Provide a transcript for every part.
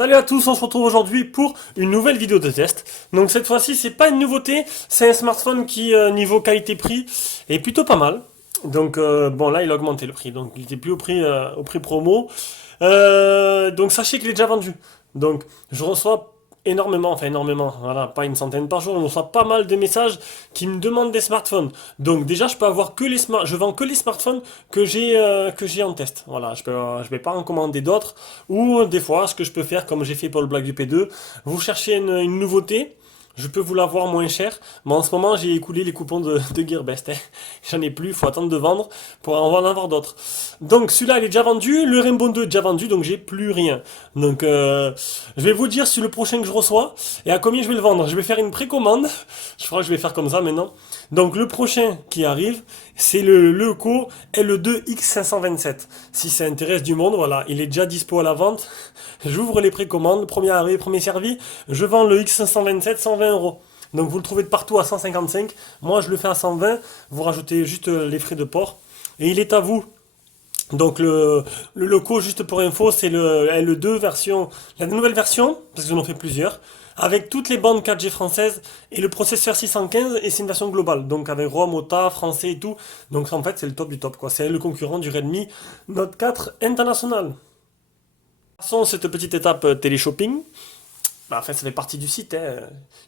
Salut à tous, on se retrouve aujourd'hui pour une nouvelle vidéo de test. Donc cette fois-ci, c'est pas une nouveauté, c'est un smartphone qui, niveau qualité-prix, est plutôt pas mal. Donc bon, là, il a augmenté le prix, donc il était plus au prix promo. Donc sachez qu'il est déjà vendu. Donc je reçois énormément, enfin énormément, voilà, pas une centaine par jour, je reçois pas mal de messages qui me demandent des smartphones. Donc déjà, je peux avoir que je vends que les smartphones que j'ai en test. Voilà, je vais pas en commander d'autres. Ou des fois, ce que je peux faire, comme j'ai fait pour le Black du P2, vous cherchez une nouveauté. Je peux vous l'avoir moins cher, mais en ce moment j'ai écoulé les coupons de Gearbest. Hein. J'en ai plus, il faut attendre de vendre pour en avoir d'autres. Donc celui-là il est déjà vendu, le Rainbow 2 est déjà vendu, donc j'ai plus rien. Donc je vais vous dire sur le prochain que je reçois et à combien je vais le vendre. Je vais faire une précommande, je crois que je vais faire comme ça maintenant. Donc le prochain qui arrive, c'est le Leco L2 X527. Si ça intéresse du monde, voilà, il est déjà dispo à la vente. J'ouvre les précommandes, premier arrivé, premier servi. Je vends le X527 120 euros. Donc vous le trouvez de partout à 155. Moi je le fais à 120. Vous rajoutez juste les frais de port. Et il est à vous. Donc le loco, juste pour info, c'est le L2 version, la nouvelle version, parce que j'en ai fait plusieurs, avec toutes les bandes 4G françaises et le processeur 615, et c'est une version globale, donc avec ROM, OTA, français et tout. Donc en fait, c'est le top du top, quoi. C'est le concurrent du Redmi Note 4 international. Passons cette petite étape télé-shopping. Bah, enfin, ça fait partie du site. Hein.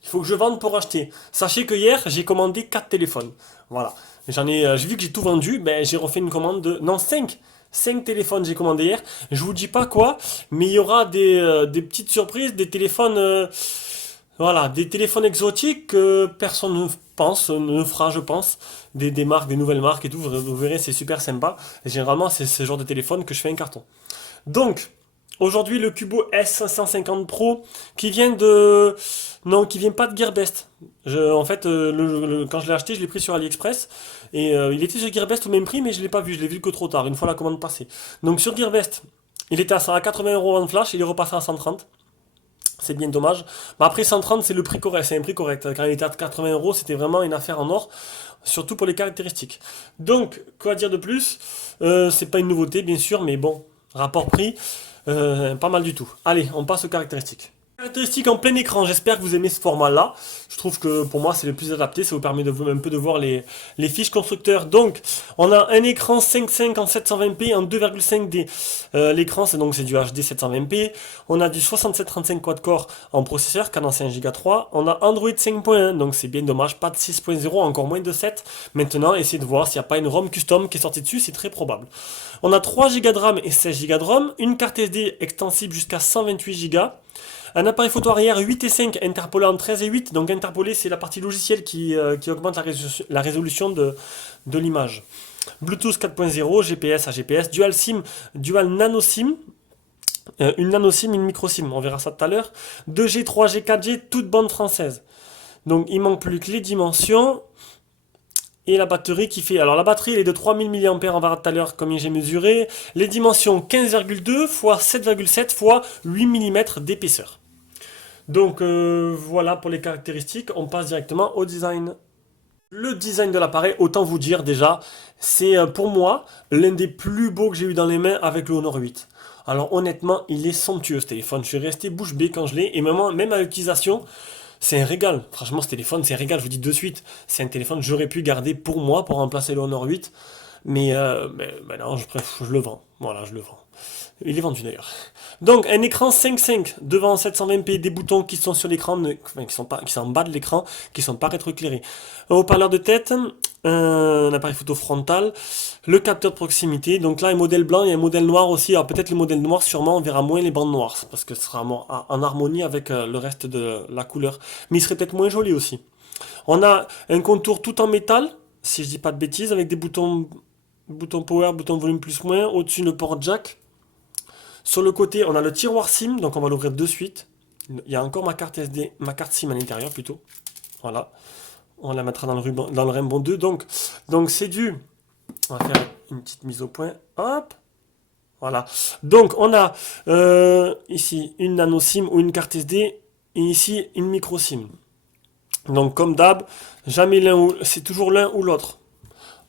Il faut que je vende pour acheter. Sachez que hier, j'ai commandé 4 téléphones. Voilà. J'ai vu que j'ai tout vendu. Ben, j'ai refait une commande de, non, 5. 5 téléphones j'ai commandé hier. Je vous dis pas quoi, mais il y aura des petites surprises, des téléphones, voilà, des téléphones exotiques que personne ne fera, je pense. Des marques, des nouvelles marques et tout. Vous verrez, c'est super sympa. Et généralement, c'est ce genre de téléphone que je fais un carton. Donc, aujourd'hui, le Cubo S550 Pro qui vient de... Non, qui vient pas de Gearbest. En fait, quand je l'ai acheté, je l'ai pris sur AliExpress. Et il était sur Gearbest au même prix, mais je l'ai pas vu. Je l'ai vu que trop tard, une fois la commande passée. Donc sur Gearbest, il était à 180 euros en flash, il est repassé à 130. C'est bien dommage. Mais après 130, c'est le prix correct, c'est un prix correct. Quand il était à 80 euros, c'était vraiment une affaire en or, surtout pour les caractéristiques. Donc, quoi dire de plus? C'est pas une nouveauté, bien sûr, mais bon, rapport prix, pas mal du tout. Allez, on passe aux caractéristiques. Caractéristiques en plein écran, j'espère que vous aimez ce format-là. Je trouve que pour moi c'est le plus adapté, ça vous permet un peu de voir les fiches constructeurs. Donc, on a un écran 5.5 en 720p en 2,5D. L'écran c'est du HD 720p. On a du 6735 quad-core en processeur, cadencé 1 Go 3. On a Android 5.1, donc c'est bien dommage, pas de 6.0, encore moins de 7. Maintenant, essayez de voir s'il n'y a pas une ROM custom qui est sortie dessus, c'est très probable. On a 3 Go de RAM et 16 Go de ROM, une carte SD extensible jusqu'à 128 Go. Un appareil photo arrière 8 et 5 interpolé en 13 et 8. Donc interpolé, c'est la partie logicielle qui augmente la résolution de l'image. Bluetooth 4.0, GPS à GPS, dual SIM, dual nano SIM. Une nano SIM, une micro SIM, on verra ça tout à l'heure. 2G, 3G, 4G, toute bande française. Donc il manque plus que les dimensions. Et la batterie qui fait... Alors la batterie elle est de 3000 mAh, on verra tout à l'heure combien j'ai mesuré. Les dimensions 15,2 x 7,7 x 8 mm d'épaisseur. Donc voilà pour les caractéristiques, on passe directement au design. Le design de l'appareil, autant vous dire déjà, c'est pour moi l'un des plus beaux que j'ai eu dans les mains avec le Honor 8. Alors honnêtement, il est somptueux ce téléphone, je suis resté bouche bée quand je l'ai, et même à l'utilisation, c'est un régal. Franchement ce téléphone c'est un régal, je vous dis de suite, c'est un téléphone que j'aurais pu garder pour moi, pour remplacer le Honor 8, mais non, je le vends, voilà, je le vends. Il est vendu d'ailleurs. Donc un écran 5.5 devant 720p, des boutons qui sont sur l'écran, qui sont en bas de l'écran, qui sont pas rétroéclairés. Un haut-parleur de tête, un appareil photo frontal, le capteur de proximité. Donc là un modèle blanc et un modèle noir aussi. Alors peut-être le modèle noir, sûrement on verra moins les bandes noires parce que ce sera en harmonie avec le reste de la couleur. Mais il serait peut-être moins joli aussi. On a un contour tout en métal, si je dis pas de bêtises, avec des bouton power, bouton volume plus moins, au-dessus le port jack. Sur le côté, on a le tiroir SIM, donc on va l'ouvrir de suite. Il y a encore ma carte SD, ma carte SIM à l'intérieur plutôt. Voilà. On la mettra dans le Rainbow 2. Donc c'est du... On va faire une petite mise au point. Hop. Voilà. Donc on a ici une nano SIM ou une carte SD. Et ici une micro SIM. Donc comme d'hab, jamais c'est toujours l'un ou l'autre.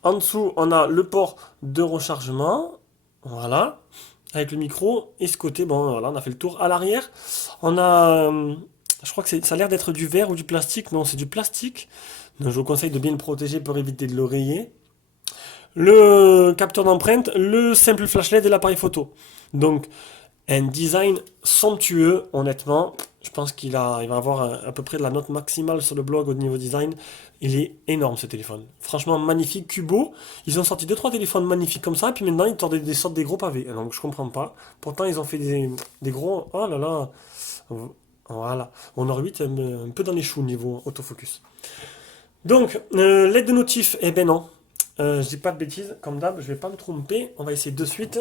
En dessous, on a le port de rechargement. Voilà. avec le micro. Et ce côté, bon, voilà, on a fait le tour. À l'arrière, on a, je crois que ça a l'air d'être du verre ou du plastique. Non, c'est du plastique. Donc, je vous conseille de bien le protéger pour éviter de le rayer. Le capteur d'empreinte, le simple flashlight et l'appareil photo. Donc, un design somptueux, honnêtement. Je pense il va avoir à peu près de la note maximale sur le blog au niveau design. Il est énorme ce téléphone. Franchement, magnifique. Cubo, ils ont sorti deux trois téléphones magnifiques comme ça, et puis maintenant ils sortent sortent des gros pavés. Donc je comprends pas. Pourtant, ils ont fait des gros. Oh là là. Voilà. On aurait 8 un peu dans les choux niveau autofocus. Donc, l'aide de notif, eh ben non. Je dis pas de bêtises, comme d'hab, je vais pas me tromper. On va essayer de suite.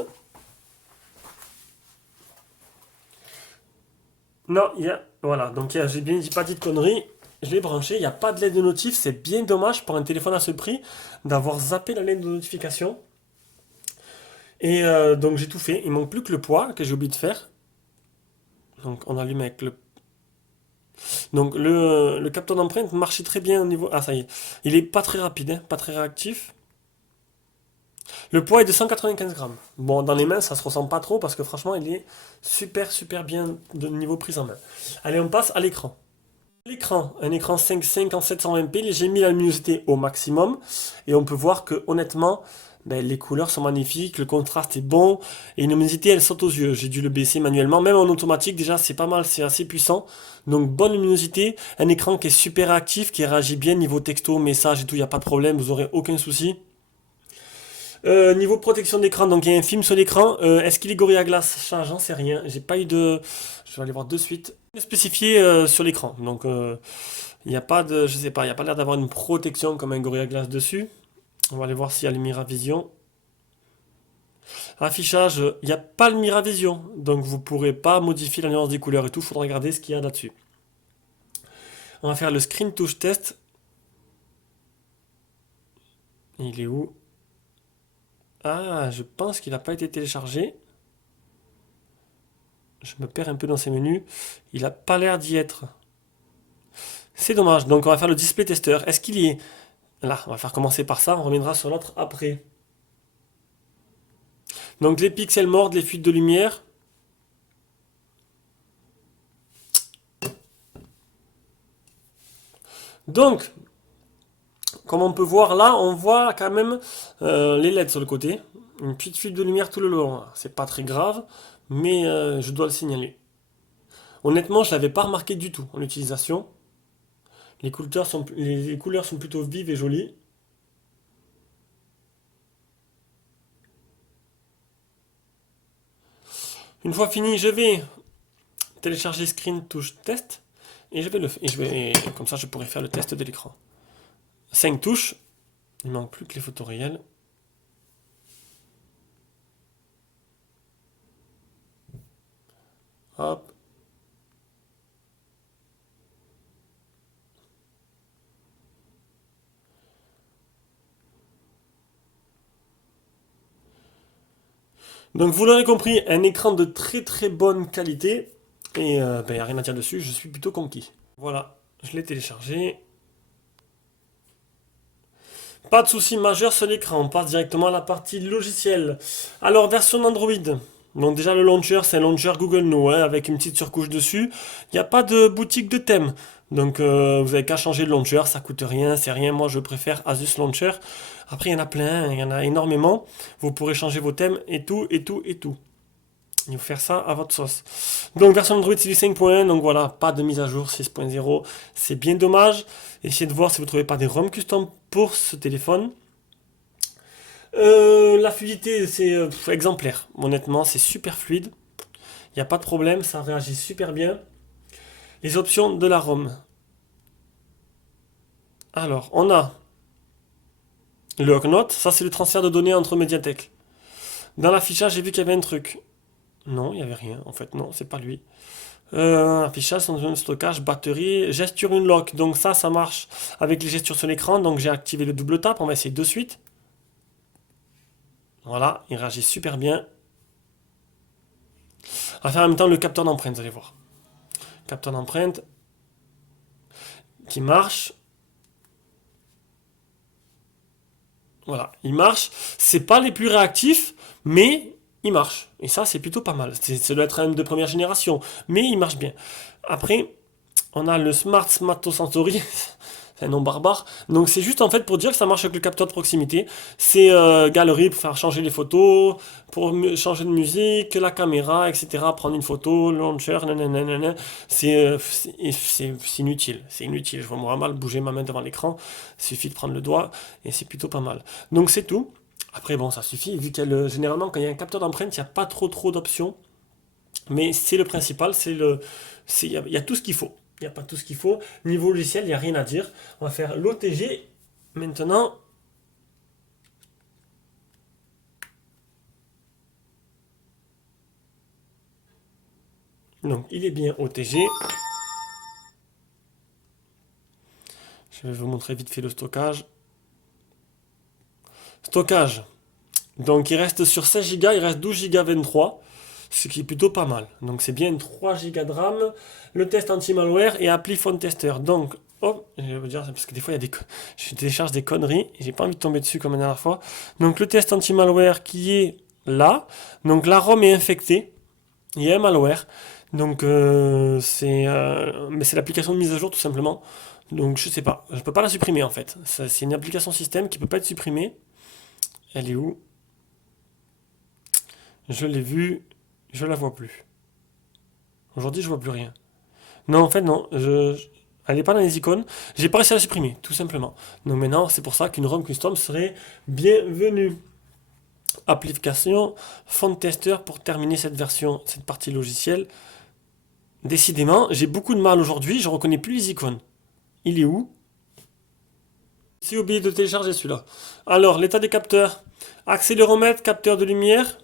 Non, voilà, donc j'ai bien j'ai pas dit de conneries. Je l'ai branché, il n'y a pas de LED de notif. C'est bien dommage pour un téléphone à ce prix d'avoir zappé la LED de notification. Et donc j'ai tout fait. Il manque plus que le poids que j'ai oublié de faire. Donc on allume avec le. Donc le capteur d'empreinte marchait très bien au niveau. Ah, ça y est. Il est pas très rapide, hein, pas très réactif. Le poids est de 195 grammes. Bon, dans les mains, ça se ressent pas trop parce que franchement, il est super bien de niveau prise en main. Allez, on passe à l'écran. L'écran, un écran 5.5 en 720p, j'ai mis la luminosité au maximum et on peut voir que honnêtement, ben, les couleurs sont magnifiques, le contraste est bon et une luminosité elle saute aux yeux. J'ai dû le baisser manuellement, même en automatique déjà c'est pas mal, c'est assez puissant. Donc bonne luminosité, un écran qui est super actif, qui réagit bien niveau texto, message et tout, il n'y a pas de problème, vous aurez aucun souci. Niveau protection d'écran, donc il y a un film sur l'écran. Est-ce qu'il est Gorilla Glass? Ça, j'en sais rien. J'ai pas eu de. Je vais aller voir de suite. Spécifié sur l'écran. Donc il n'y a pas de. Je sais pas, il n'y a pas l'air d'avoir une protection comme un Gorilla Glass dessus. On va aller voir s'il y a le Miravision. Affichage, il n'y a pas le Miravision. Donc vous pourrez pas modifier la nuance des couleurs et tout. Il faudra regarder ce qu'il y a là-dessus. On va faire le screen touch test. Il est où? Ah, je pense qu'il n'a pas été téléchargé. Je me perds un peu dans ces menus. Il n'a pas l'air d'y être. C'est dommage. Donc on va faire le display tester. Est-ce qu'il y est? Là, on va faire commencer par ça. On reviendra sur l'autre après. Donc les pixels mordent, les fuites de lumière. Donc, comme on peut voir là, on voit quand même les LED sur le côté. Une petite fuite de lumière tout le long. C'est pas très grave, mais je dois le signaler. Honnêtement, je l'avais pas remarqué du tout en utilisation. Les couleurs sont plutôt vives et jolies. Une fois fini, je vais télécharger Screen Touch Test et je vais comme ça je pourrai faire le test de l'écran. 5 touches, il ne manque plus que les photos réelles. Hop. Donc vous l'aurez compris, un écran de très bonne qualité et il n'y a rien à dire dessus, je suis plutôt conquis. Voilà, je l'ai téléchargé. Pas de souci majeur sur l'écran, on passe directement à la partie logicielle. Alors, version d'Android. Donc déjà le launcher, c'est un launcher Google No, hein, avec une petite surcouche dessus. Il n'y a pas de boutique de thème. Donc vous n'avez qu'à changer de launcher, ça coûte rien, c'est rien. Moi je préfère Asus Launcher. Après il y en a plein, il y en a énormément. Vous pourrez changer vos thèmes et tout. Il faut faire ça à votre sauce. Donc version Android c'est du 5.1, donc voilà, pas de mise à jour 6.0, c'est bien dommage. Essayez de voir si vous ne trouvez pas des ROM custom pour ce téléphone. La fluidité c'est exemplaire, honnêtement c'est super fluide, il n'y a pas de problème, ça réagit super bien. Les options de la ROM. Alors on a le Note, ça c'est le transfert de données entre médiathèques. Dans l'affichage j'ai vu qu'il y avait un truc. Non, il n'y avait rien en fait, non, c'est pas lui. Affichage, stockage, batterie, gesture unlock. Donc ça marche avec les gestures sur l'écran. Donc j'ai activé le double tap. On va essayer de suite. Voilà, il réagit super bien. On va faire en même temps le capteur d'empreinte, vous allez voir. Capteur d'empreinte qui marche. Voilà, il marche. C'est pas les plus réactifs, mais il marche. Et ça, c'est plutôt pas mal. Ça doit être un de première génération, mais il marche bien. Après, on a le Smart Smatosensory. C'est un nom barbare. Donc c'est juste en fait pour dire que ça marche avec le capteur de proximité. C'est galerie pour faire changer les photos, pour changer de musique, la caméra, etc. Prendre une photo, launcher, nanana. C'est inutile. C'est inutile. Je vois moi mal bouger ma main devant l'écran. Il suffit de prendre le doigt et c'est plutôt pas mal. Donc c'est tout. Après bon, ça suffit. Vu généralement quand il y a un capteur d'empreinte, il n'y a pas trop d'options. Mais c'est le principal, il y a tout ce qu'il faut. Il n'y a pas tout ce qu'il faut. Niveau logiciel, il n'y a rien à dire. On va faire l'OTG maintenant. Donc, il est bien OTG. Je vais vous montrer vite fait le stockage. Stockage. Donc, il reste sur 16 Go, il reste 12 Go 23. Ce qui est plutôt pas mal. Donc c'est bien 3 Go de RAM, le test anti-malware et appli Phone Tester. Donc, hop, je vais vous dire, parce que des fois je télécharge des conneries et j'ai pas envie de tomber dessus comme la dernière fois. Donc le test anti-malware qui est là. Donc la ROM est infectée, il y a un malware. Donc mais c'est l'application de mise à jour tout simplement. Donc je sais pas, je peux pas la supprimer en fait. C'est une application système qui peut pas être supprimée. Elle est où? Je l'ai vue. Je la vois plus. Aujourd'hui, je vois plus rien. Non, en fait, non. Elle n'est pas dans les icônes. J'ai pas réussi à la supprimer, tout simplement. Donc maintenant, c'est pour ça qu'une ROM custom serait bienvenue. Application Phone Tester pour terminer cette version, cette partie logicielle. Décidément, j'ai beaucoup de mal aujourd'hui. Je reconnais plus les icônes. Il est où? J'ai oublié de télécharger celui-là. Alors, l'état des capteurs. Accéléromètre, capteur de lumière,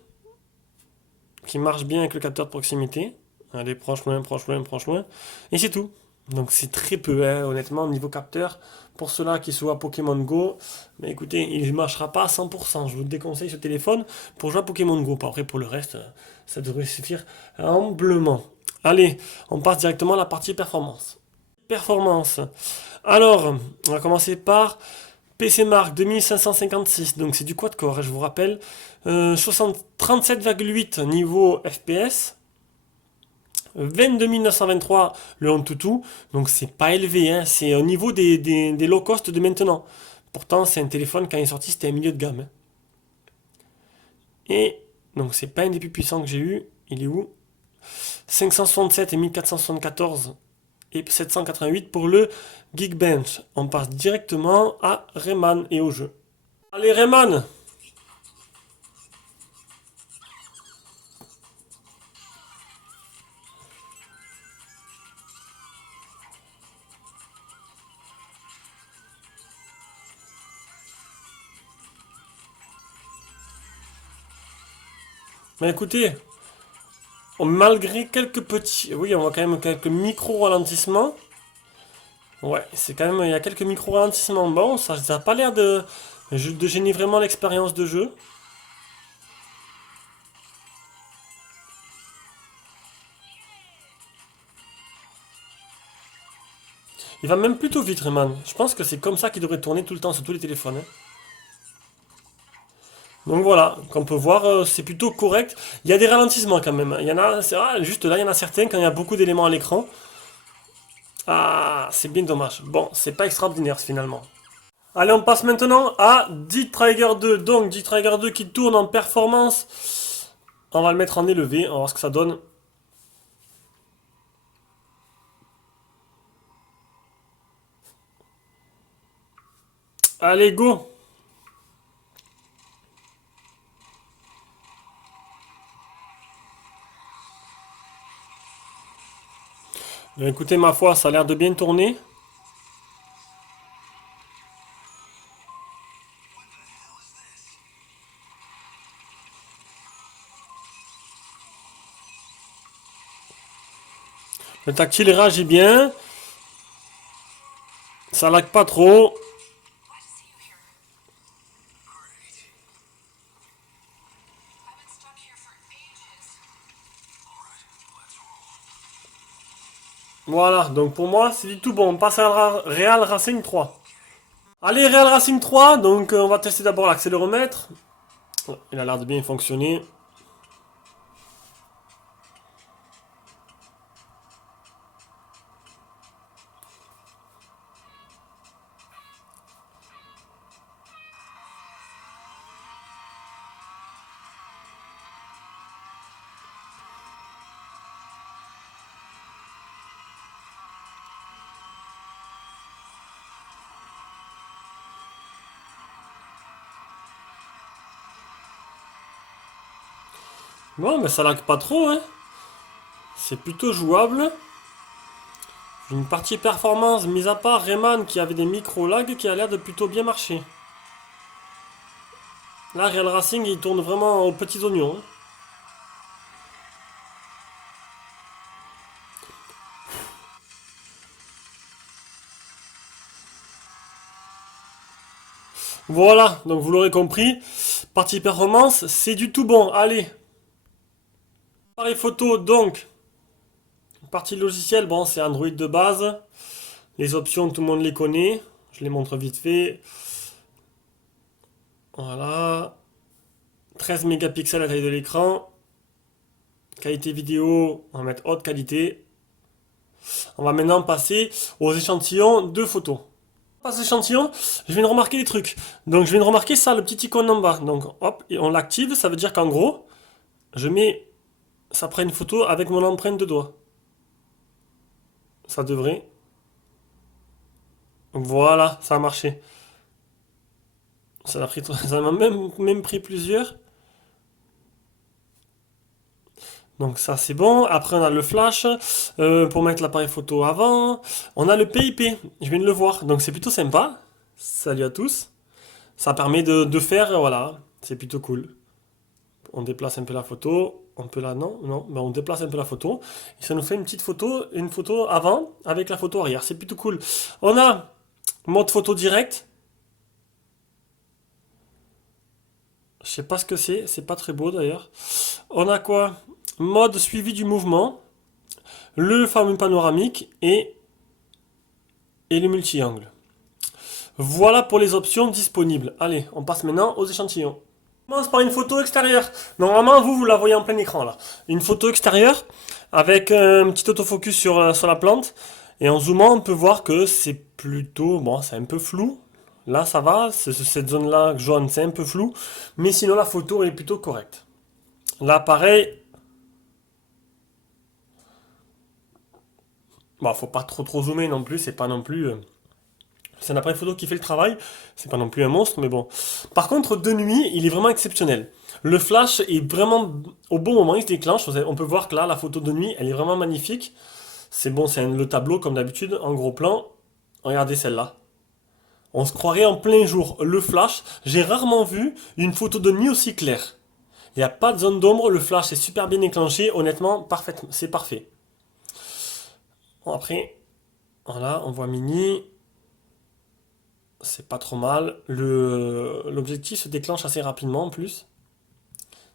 qui marche bien avec le capteur de proximité. Allez, proche, loin, proche, loin, proche, loin. Et c'est tout. Donc c'est très peu, hein, honnêtement, niveau capteur. Pour ceux-là qui jouent à Pokémon Go, mais écoutez, il ne marchera pas à 100%. Je vous déconseille ce téléphone pour jouer à Pokémon Go. Après, pour le reste, ça devrait suffire amplement. Allez, on passe directement à la partie performance. Performance. Alors, on va commencer par PC Mark 2556, donc c'est du quad-core, hein, je vous rappelle. 37,8 niveau FPS. 22 923 le Antutu, donc c'est pas élevé, hein, c'est au niveau des low cost de maintenant. Pourtant, c'est un téléphone, quand il est sorti, c'était un milieu de gamme. Hein. Et donc, c'est pas un des plus puissants que j'ai eu. Il est où? 567 et 1474 et 788 pour le Geekbench. On passe directement à Rayman et au jeu. Allez, Rayman! Mais écoutez, malgré quelques petits... Oui, on voit quand même quelques micro-ralentissements. Ouais, c'est quand même... Il y a quelques micro-ralentissements. Bon, ça n'a pas l'air de gêner vraiment l'expérience de jeu. Il va même plutôt vite, Rayman. Je pense que c'est comme ça qu'il devrait tourner tout le temps sur tous les téléphones. Hein. Donc voilà, comme on peut voir, c'est plutôt correct. Il y a des ralentissements quand même. Il y en a, juste là, il y en a certains quand il y a beaucoup d'éléments à l'écran. Ah, c'est bien dommage. Bon, c'est pas extraordinaire finalement. Allez, on passe maintenant à D-Trigger 2. Donc, D-Trigger 2 qui tourne en performance. On va le mettre en élevé, on va voir ce que ça donne. Allez, go! Écoutez, ma foi, ça a l'air de bien tourner. Le tactile réagit bien. Ça lag pas trop. Voilà, donc pour moi, c'est du tout bon. On passe à Real Racing 3. Allez, Real Racing 3, donc on va tester d'abord l'accéléromètre. Il a l'air de bien fonctionner. Bon, mais ça lag pas trop, hein. C'est plutôt jouable. Une partie performance, mis à part Rayman qui avait des micro-lags qui a l'air de plutôt bien marcher. Là, Real Racing, il tourne vraiment aux petits oignons, hein. Voilà, donc vous l'aurez compris, partie performance, c'est du tout bon. Allez, appareil photo, donc, partie logicielle, bon, c'est Android de base. Les options, tout le monde les connaît. Je les montre vite fait. Voilà. 13 mégapixels la taille de l'écran. Qualité vidéo, on va mettre haute qualité. On va maintenant passer aux échantillons de photos. Passe l'échantillon, je viens de remarquer des trucs. Donc je viens de remarquer ça, le petit icône en bas. Donc hop, et on l'active, ça veut dire qu'en gros, je mets, ça prend une photo avec mon empreinte de doigt. Ça devrait. Voilà, ça a marché. Ça m'a même pris plusieurs. Donc ça c'est bon. Après on a le flash pour mettre l'appareil photo avant. On a le PIP, je viens de le voir. Donc c'est plutôt sympa. Salut à tous. Ça permet de faire, voilà, c'est plutôt cool. On déplace un peu la photo. On peut la, non, non, ben on déplace un peu la photo. Et ça nous fait une photo avant avec la photo arrière. C'est plutôt cool. On a mode photo direct. Je sais pas ce que c'est pas très beau d'ailleurs. On a quoi? Mode suivi du mouvement, le fameux panoramique et le multi-angle. Voilà pour les options disponibles. Allez, on passe maintenant aux échantillons. On commence par une photo extérieure. Normalement, vous la voyez en plein écran là. Une photo extérieure avec un petit autofocus sur la plante. Et en zoomant, on peut voir que c'est plutôt, bon, c'est un peu flou. Là, ça va, cette zone-là jaune, c'est un peu flou. Mais sinon, la photo est plutôt correcte. Là, pareil. Bon, faut pas trop zoomer non plus, c'est pas non plus. C'est un appareil photo qui fait le travail, c'est pas non plus un monstre, mais bon. Par contre, de nuit, il est vraiment exceptionnel. Le flash est vraiment au bon moment, il se déclenche. On peut voir que là, la photo de nuit, elle est vraiment magnifique. C'est bon, c'est le tableau comme d'habitude, en gros plan. Regardez celle-là. On se croirait en plein jour. Le flash, j'ai rarement vu une photo de nuit aussi claire. Il n'y a pas de zone d'ombre, le flash est super bien déclenché, honnêtement, c'est parfait. Bon, après, voilà, on voit mini. C'est pas trop mal. L'objectif se déclenche assez rapidement en plus.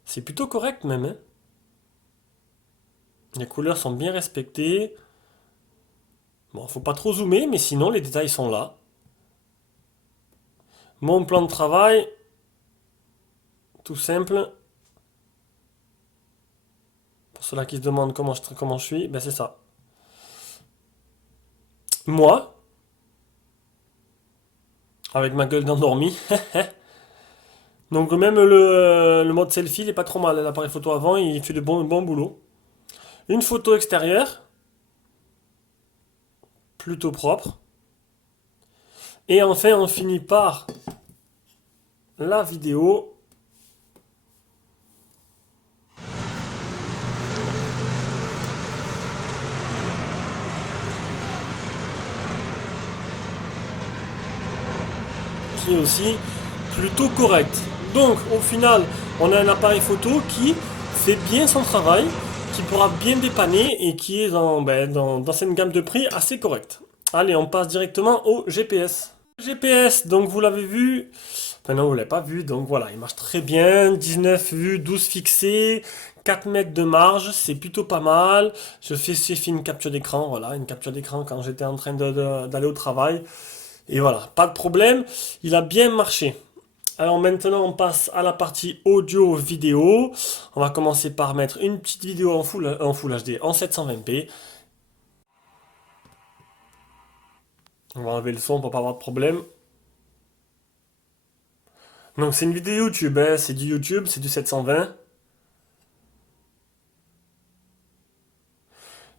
C'est plutôt correct même, hein. Les couleurs sont bien respectées. Bon, faut pas trop zoomer, mais sinon les détails sont là. Mon plan de travail, tout simple. Pour ceux-là qui se demandent comment je suis, ben c'est ça. Moi, avec ma gueule d'endormi. Donc même le mode selfie, il est pas trop mal. L'appareil photo avant, il fait de bon boulot. Une photo extérieure, plutôt propre. Et enfin, on finit par la vidéo. Qui est aussi plutôt correct. Donc au final, on a un appareil photo qui fait bien son travail, qui pourra bien dépanner et qui est dans cette gamme de prix assez correcte. Allez, on passe directement au GPS. GPS, donc vous l'avez vu, enfin non, vous l'avez pas vu, donc voilà, il marche très bien, 19 vues, 12 fixées, 4 mètres de marge, c'est plutôt pas mal. J'ai fait une capture d'écran, voilà, une capture d'écran quand j'étais en train d'aller au travail. Et voilà, pas de problème, il a bien marché. Alors maintenant on passe à la partie audio vidéo. On va commencer par mettre une petite vidéo en full HD en 720p. On va enlever le son pour pas avoir de problème. Donc c'est une vidéo YouTube, hein, c'est du YouTube, c'est du 720.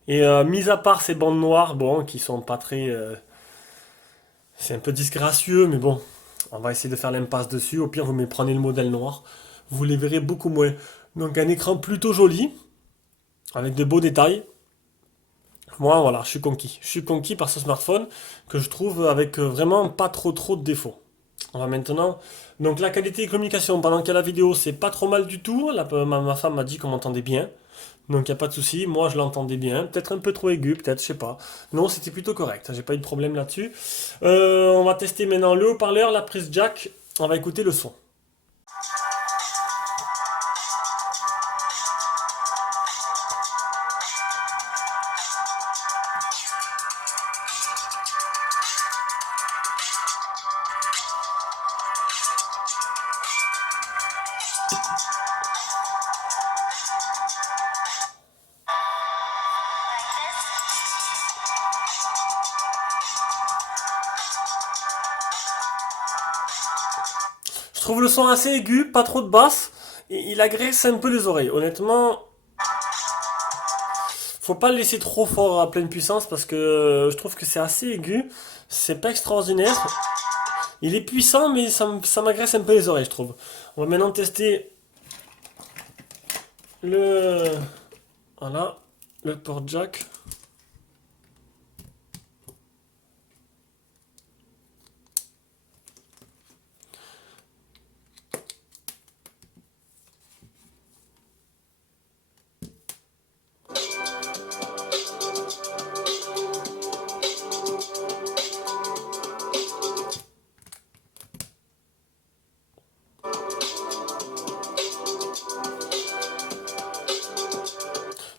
Et mis à part ces bandes noires, bon, qui sont pas très... c'est un peu disgracieux, mais bon, on va essayer de faire l'impasse dessus. Au pire, prenez le modèle noir. Vous les verrez beaucoup moins. Donc un écran plutôt joli, avec de beaux détails. Moi, voilà, je suis conquis. Je suis conquis par ce smartphone que je trouve avec vraiment pas trop de défauts. On va maintenant. Donc la qualité de communication pendant qu'il y a la vidéo, c'est pas trop mal du tout. Ma femme m'a dit qu'on m'entendait bien. Donc il n'y a pas de souci. Moi, je l'entendais bien. Peut-être un peu trop aigu, peut-être, je sais pas. Non, c'était plutôt correct. J'ai pas eu de problème là-dessus. On va tester maintenant le haut-parleur, la prise jack. On va écouter le son. Je trouve le son assez aigu, pas trop de basse, et il agresse un peu les oreilles. Honnêtement, faut pas le laisser trop fort à pleine puissance parce que je trouve que c'est assez aigu. C'est pas extraordinaire. Il est puissant, mais ça m'agresse un peu les oreilles, je trouve. On va maintenant tester le, voilà, le port jack.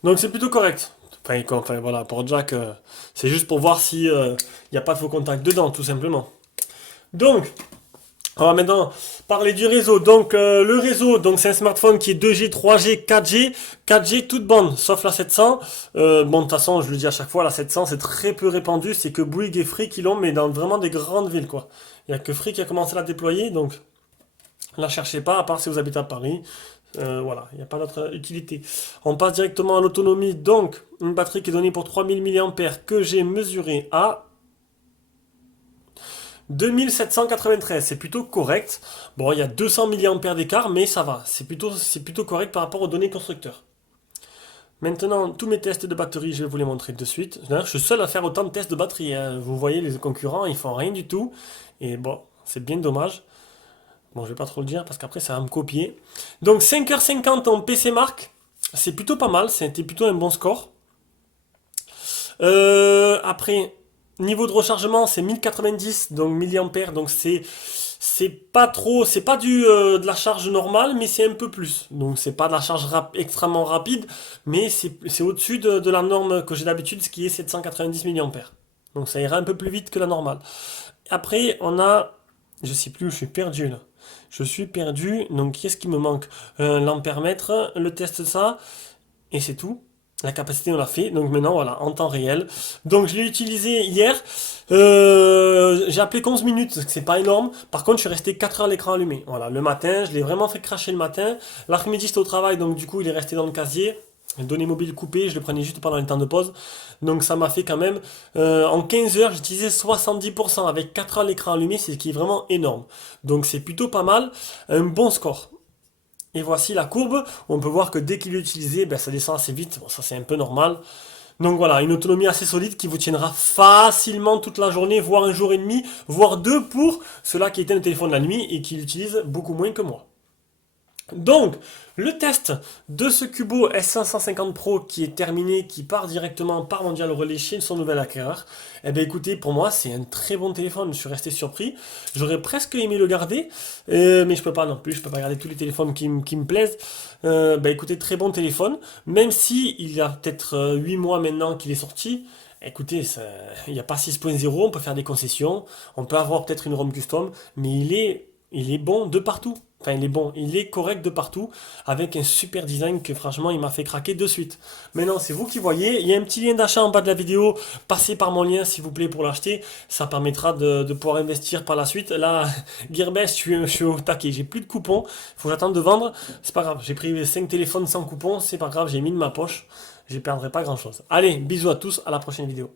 Donc c'est plutôt correct. Enfin, voilà, pour Jack, c'est juste pour voir si il n'y a pas de faux contact dedans, tout simplement. Donc, on va maintenant parler du réseau. Donc le réseau, donc c'est un smartphone qui est 2G, 3G, 4G, 4G toute bande, sauf la 700. Bon, de toute façon, je le dis à chaque fois, la 700 c'est très peu répandu. C'est que Bouygues et Free qui l'ont, mais dans vraiment des grandes villes, quoi. Il n'y a que Free qui a commencé à la déployer, donc la cherchez pas, à part si vous habitez à Paris. Voilà, il n'y a pas d'autre utilité. On passe directement à l'autonomie. Donc, une batterie qui est donnée pour 3000 mAh que j'ai mesuré à 2793. C'est plutôt correct. Bon, il y a 200 mAh d'écart, mais ça va. C'est plutôt correct par rapport aux données constructeurs. Maintenant, tous mes tests de batterie, je vais vous les montrer de suite. D'ailleurs, je suis seul à faire autant de tests de batterie, hein. Vous voyez, les concurrents, ils font rien du tout. Et bon, c'est bien dommage. Bon, je vais pas trop le dire parce qu'après ça va me copier. Donc 5h50 en PC Mark, c'est plutôt pas mal, c'était plutôt un bon score. Après, niveau de rechargement, c'est 1090 donc milliampères, donc c'est pas trop, c'est pas de la charge normale, mais c'est un peu plus. Donc c'est pas de la charge extrêmement rapide, mais c'est au-dessus de la norme que j'ai d'habitude, ce qui est 790 milliampères. Donc ça ira un peu plus vite que la normale. Après, on a, je sais plus où je suis perdu là. Je suis perdu. Donc, qu'est-ce qui me manque? L'ampèremètre, le test de ça, et c'est tout. La capacité, on l'a fait. Donc maintenant, voilà, en temps réel. Donc, je l'ai utilisé hier. J'ai appelé 11 minutes, c'est pas énorme. Par contre, je suis resté 4 heures l'écran allumé. Voilà, le matin, je l'ai vraiment fait cracher le matin. L'après-midi, j'étais au travail, donc du coup, il est resté dans le casier. Données mobiles coupées, je le prenais juste pendant les temps de pause. Donc ça m'a fait quand même, en 15 heures, j'ai utilisé 70% avec 4 heures l'écran allumé, c'est ce qui est vraiment énorme. Donc c'est plutôt pas mal, un bon score. Et voici la courbe, où on peut voir que dès qu'il est utilisé, ben, ça descend assez vite. Bon, ça c'est un peu normal. Donc voilà, une autonomie assez solide qui vous tiendra facilement toute la journée, voire un jour et demi, voire deux pour ceux-là qui éteignent le téléphone la nuit et qui l'utilisent beaucoup moins que moi. Donc, le test de ce Cubo S550 Pro qui est terminé, qui part directement par Mondial Relais chez son nouvel acquéreur, eh bien écoutez, pour moi c'est un très bon téléphone, je suis resté surpris. J'aurais presque aimé le garder, mais je peux pas non plus, je peux pas garder tous les téléphones qui me plaisent. Bah écoutez, très bon téléphone, même si il y a peut-être 8 mois maintenant qu'il est sorti. Écoutez, il n'y a pas 6.0, on peut faire des concessions, on peut avoir peut-être une ROM custom, mais il est bon de partout. Enfin, il est bon, il est correct de partout, avec un super design que franchement, il m'a fait craquer de suite. Maintenant, c'est vous qui voyez, il y a un petit lien d'achat en bas de la vidéo, passez par mon lien s'il vous plaît pour l'acheter, ça permettra de pouvoir investir par la suite. Là, Gearbest, je suis au taquet, j'ai plus de coupons, faut que j'attende de vendre, c'est pas grave, j'ai pris 5 téléphones sans coupons, c'est pas grave, j'ai mis de ma poche, je perdrai pas grand chose. Allez, bisous à tous, à la prochaine vidéo.